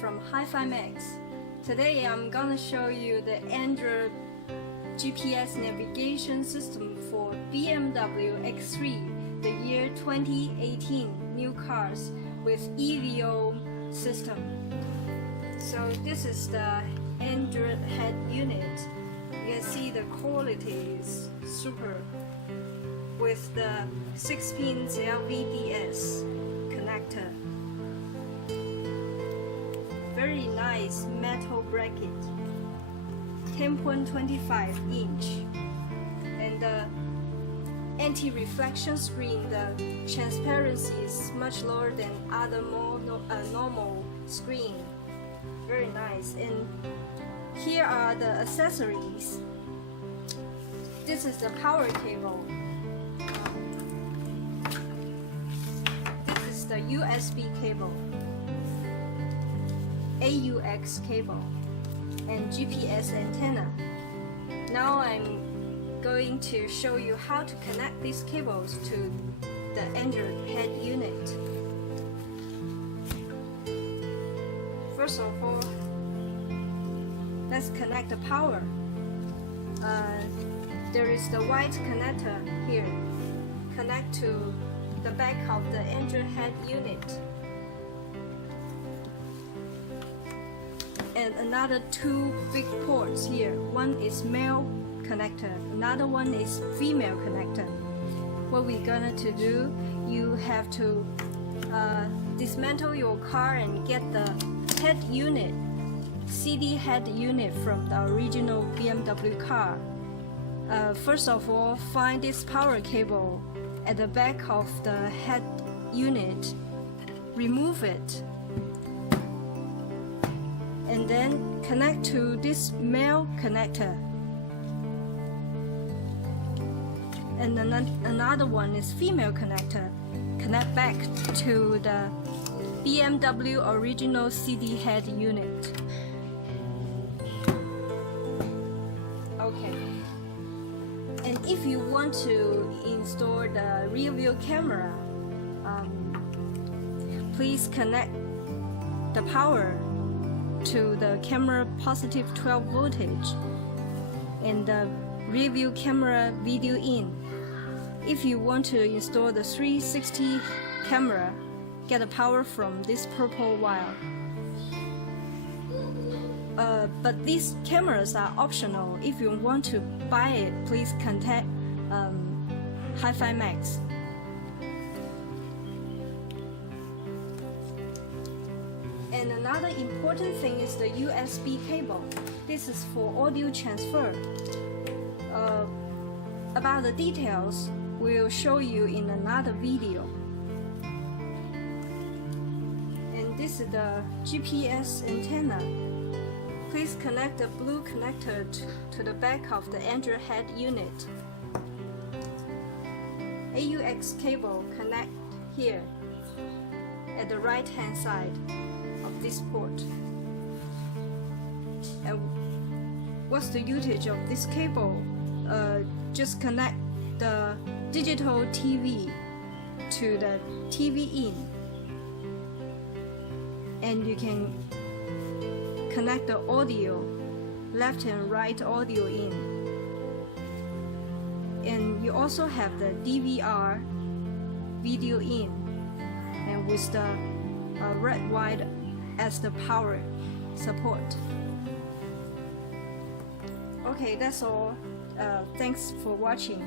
from Hi-Fi Max. Today I'm gonna show you the Android GPS navigation system for BMW X3, the year 2018 new cars with EVO system. So this is the Android head unit. You can see the quality is super with the 6-pin LVDS connector. Very nice metal bracket, 10.25 inch, and the anti-reflection screen. The transparency is much lower than other more normal screen. Very nice. And here are the accessories. This is the power cable. This is the USB cable, AUX cable, and GPS antenna. Now I'm going to show you how to connect these cables to the Android head unit. First of all, let's connect the power. There is the white connector here. Connect to the back of the Android head unit. And another two big ports here. One is male connector, another one is female connector. What we're gonna to do, you have to dismantle your car and get the head unit, CD head unit from the original BMW car. First of all, find this power cable at the back of the head unit, remove it, and then connect to this male connector. And another one is female connector. Connect back to the BMW original CD head unit. Okay. And if you want to install the rear view camera, please connect the power to the camera positive 12 voltage and the rear view camera video in. If you want to install the 360 camera, get the power from this purple wire. But these cameras are optional. If you want to buy it, please contact Hi-Fi Max. And another important thing is the USB cable. This is for audio transfer. About the details, we'll show you in another video. And this is the GPS antenna. Please connect the blue connector to the back of the Android head unit. AUX cable connect here at the right hand side of this port. And what's the usage of this cable? Just connect the digital TV to the TV in, and you can connect the audio, left and right audio in. And you also have the DVR video in, and with the red wire as the power support. Okay, that's all. Thanks for watching.